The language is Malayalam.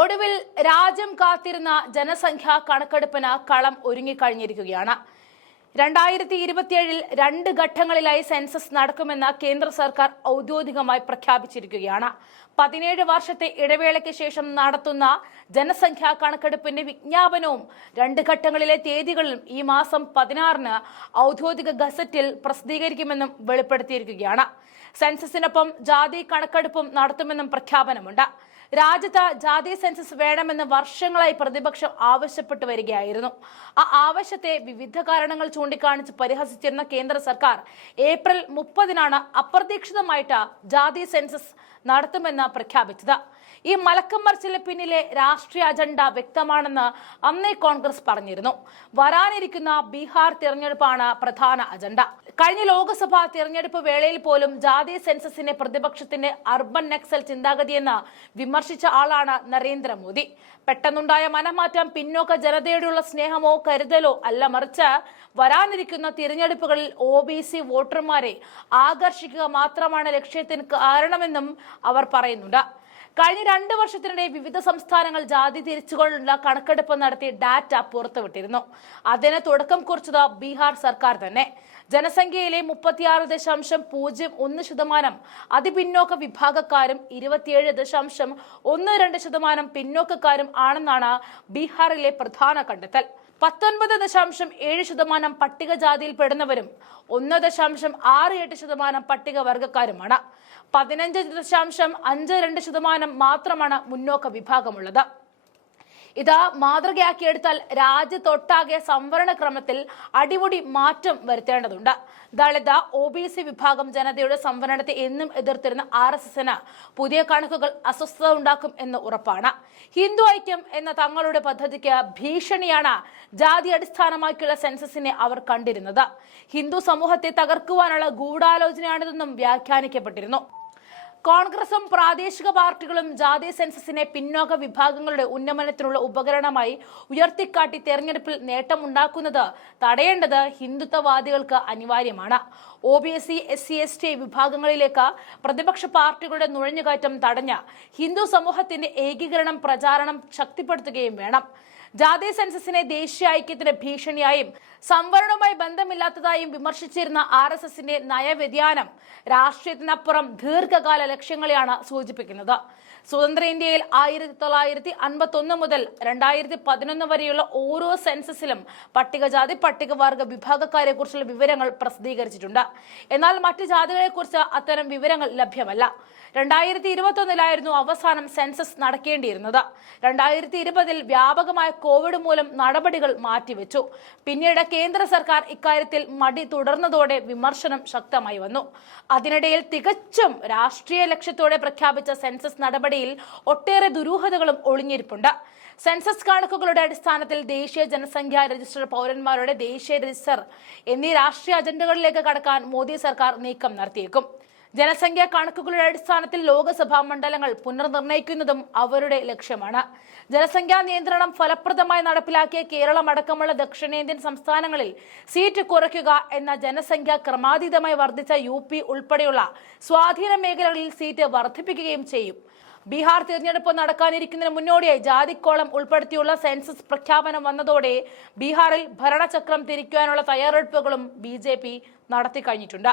ഒടുവിൽ രാജ്യം കാത്തിരുന്ന ജനസംഖ്യാ കണക്കെടുപ്പിന് കളം ഒരുങ്ങിക്കഴിഞ്ഞിരിക്കുകയാണ്. 2027 2 ഘട്ടങ്ങളിലായി സെൻസസ് നടക്കുമെന്ന് കേന്ദ്ര സർക്കാർ ഔദ്യോഗികമായി പ്രഖ്യാപിച്ചിരിക്കുകയാണ്. 17 വർഷത്തെ ഇടവേളയ്ക്ക് ശേഷം നടത്തുന്ന ജനസംഖ്യാ കണക്കെടുപ്പിന്റെ വിജ്ഞാപനവും 2 ഘട്ടങ്ങളിലെ തീയതികളിലും ഈ മാസം 16-ന് ഔദ്യോഗിക ഗസറ്റിൽ പ്രസിദ്ധീകരിക്കുമെന്നും വെളിപ്പെടുത്തിയിരിക്കുകയാണ്. സെൻസസിനൊപ്പം ജാതി കണക്കെടുപ്പും നടത്തുമെന്നും പ്രഖ്യാപനമുണ്ട്. രാജ്യത്ത് ജാതി സെൻസസ് വേണമെന്ന് വർഷങ്ങളായി പ്രതിപക്ഷം ആവശ്യപ്പെട്ടു വരികയായിരുന്നു. ആ ആവശ്യത്തെ വിവിധ കാരണങ്ങൾ ചൂണ്ടിക്കാണിച്ച് പരിഹസിച്ചിരുന്ന കേന്ദ്ര സർക്കാർ ഏപ്രിൽ 30-നാണ് അപ്രതീക്ഷിതമായിട്ട് ജാതി സെൻസസ് നടത്തുമെന്ന് പ്രഖ്യാപിച്ചത്. ഈ മലക്കം മറിച്ചിന് പിന്നിലെ രാഷ്ട്രീയ അജണ്ട വ്യക്തമാണെന്ന് അന്നേ കോൺഗ്രസ് പറഞ്ഞിരുന്നു. വരാനിരിക്കുന്ന ബീഹാർ തിരഞ്ഞെടുപ്പാണ് പ്രധാന അജണ്ട. കഴിഞ്ഞ ലോക്സഭാ തിരഞ്ഞെടുപ്പ് വേളയിൽ പോലും ജാതി സെൻസസിനെ പ്രതിപക്ഷത്തിന്റെ അർബൻ നക്സൽ ചിന്താഗതിയെന്ന് വിമർശിച്ച ആളാണ് നരേന്ദ്രമോദി. പെട്ടെന്നുണ്ടായ മനംമാറ്റം പിന്നോക്ക ജനതയോടുള്ള സ്നേഹമോ കരുതലോ അല്ല, മറിച്ച് വരാനിരിക്കുന്ന തിരഞ്ഞെടുപ്പുകളിൽ OBC വോട്ടർമാരെ ആകർഷിക്കുക മാത്രമാണ് ലക്ഷ്യത്തിന് കാരണമെന്നും അവർ പറയുന്നുണ്ട്. കഴിഞ്ഞ 2 വർഷത്തിനിടെ വിവിധ സംസ്ഥാനങ്ങൾ ജാതി തിരിച്ചുകൊണ്ടുള്ള കണക്കെടുപ്പ് നടത്തി ഡാറ്റ പുറത്തുവിട്ടിരുന്നു. അതിന് തുടക്കം കുറിച്ചത് ബീഹാർ സർക്കാർ തന്നെ. ജനസംഖ്യയിലെ 36.01% അതിപിന്നോക്ക വിഭാഗക്കാരും 27.12% പിന്നോക്കക്കാരും ആണെന്നാണ് ബീഹാറിലെ പ്രധാന കണ്ടെത്തൽ. 19.78% പട്ടികജാതിയിൽപ്പെടുന്നവരും 1.68% പട്ടികവർഗക്കാരുമാണ്. 15.52% മാത്രമാണ് മുന്നോക്ക വിഭാഗമുള്ളത്. ഇത് മാതൃകയാക്കിയെടുത്താൽ രാജ്യത്തൊട്ടാകെ സംവരണ ക്രമത്തിൽ അടിമുടി മാറ്റം വരുത്തേണ്ടതുണ്ട്. ദളിത് OBC വിഭാഗം ജനതയുടെ സംവരണത്തെ എന്നും എതിർത്തിരുന്ന RSSന് പുതിയ കണക്കുകൾ അസ്വസ്ഥത ഉണ്ടാക്കും എന്ന് ഉറപ്പാണ്. ഹിന്ദു ഐക്യം എന്ന തങ്ങളുടെ പദ്ധതിക്ക് ഭീഷണിയാണ് ജാതി അടിസ്ഥാനമാക്കിയുള്ള സെൻസസിനെ അവർ കണ്ടിരുന്നത്. ഹിന്ദു സമൂഹത്തെ തകർക്കുവാനുള്ള ഗൂഢാലോചനയാണിതെന്നും വ്യാഖ്യാനിക്കപ്പെട്ടിരുന്നു. കോൺഗ്രസും പ്രാദേശിക പാർട്ടികളും ജാതി സെൻസസിനെ പിന്നോക്ക വിഭാഗങ്ങളുടെ ഉന്നമനത്തിനുള്ള ഉപകരണമായി ഉയർത്തിക്കാട്ടി തെരഞ്ഞെടുപ്പിൽ നേട്ടമുണ്ടാക്കുന്നത് തടയേണ്ടത് ഹിന്ദുത്വവാദികൾക്ക് അനിവാര്യമാണ്. OBC SC/ST വിഭാഗങ്ങളിലേക്ക് പ്രതിപക്ഷ പാർട്ടികളുടെ നുഴഞ്ഞുകയറ്റം തടഞ്ഞ് ഹിന്ദു സമൂഹത്തിന്റെ ഏകീകരണം പ്രചാരണം ശക്തിപ്പെടുത്തുകയും വേണം. ജാതി സെൻസസിനെ ദേശീയ ഐക്യത്തിന് ഭീഷണിയായും സംവരണവുമായി ബന്ധമില്ലാത്തതായും വിമർശിച്ചിരുന്ന RSSന്റെ നയവ്യതിയാനം രാഷ്ട്രീയത്തിനപ്പുറം ദീർഘകാല ലക്ഷ്യങ്ങളെയാണ് സൂചിപ്പിക്കുന്നത്. സ്വതന്ത്ര ഇന്ത്യയിൽ 1951 മുതൽ 2011 വരെയുള്ള ഓരോ സെൻസസിലും പട്ടികജാതി പട്ടികവർഗ വിഭാഗക്കാരെ കുറിച്ചുള്ള വിവരങ്ങൾ പ്രസിദ്ധീകരിച്ചിട്ടുണ്ട്. എന്നാൽ മറ്റ് ജാതികളെക്കുറിച്ച് അത്തരം വിവരങ്ങൾ ലഭ്യമല്ല. 2021-ലായിരുന്നു അവസാനം സെൻസസ് നടക്കേണ്ടിയിരുന്നത്. 2020-ൽ വ്യാപകമായ കോവിഡ് മൂലം നടപടികൾ മാറ്റിവെച്ചു. പിന്നീട് കേന്ദ്ര സർക്കാർ ഇക്കാര്യത്തിൽ മടി തുടർന്നതോടെ വിമർശനം ശക്തമായി വന്നു. അതിനിടയിൽ തികച്ചും രാഷ്ട്രീയ ലക്ഷ്യത്തോടെ പ്രഖ്യാപിച്ച സെൻസസ് നടപടിയിൽ ഒട്ടേറെ ദുരൂഹതകളും ഒളിഞ്ഞിരിപ്പുണ്ട്. സെൻസസ് കണക്കുകളുടെ അടിസ്ഥാനത്തിൽ ദേശീയ ജനസംഖ്യാ രജിസ്റ്റർ, പൗരന്മാരുടെ ദേശീയ രജിസ്റ്റർ എന്നീ രാഷ്ട്രീയ അജണ്ടകളിലേക്ക് കടക്കാൻ മോദി സർക്കാർ നീക്കം നടത്തിയേക്കും. ജനസംഖ്യാ കണക്കുകളുടെ അടിസ്ഥാനത്തിൽ ലോക്സഭാ മണ്ഡലങ്ങൾ പുനർനിർണയിക്കുന്നതും അവരുടെ ലക്ഷ്യമാണ്. ജനസംഖ്യാ നിയന്ത്രണം ഫലപ്രദമായി നടപ്പിലാക്കിയ കേരളം അടക്കമുള്ള ദക്ഷിണേന്ത്യൻ സംസ്ഥാനങ്ങളിൽ സീറ്റ് കുറയ്ക്കുക എന്ന ജനസംഖ്യ ക്രമാതീതമായി വർദ്ധിച്ച UP ഉൾപ്പെടെയുള്ള സ്വാധീന മേഖലകളിൽ സീറ്റ് വർദ്ധിപ്പിക്കുകയും ചെയ്യും. ബീഹാർ തിരഞ്ഞെടുപ്പ് നടക്കാനിരിക്കുന്നതിന് മുന്നോടിയായി ജാതിക്കോളം ഉൾപ്പെടുത്തിയുള്ള സെൻസസ് പ്രഖ്യാപനം വന്നതോടെ ബീഹാറിൽ ഭരണചക്രം തിരിക്കാനുള്ള തയ്യാറെടുപ്പുകളും BJP നടത്തിക്കഴിഞ്ഞിട്ടുണ്ട്.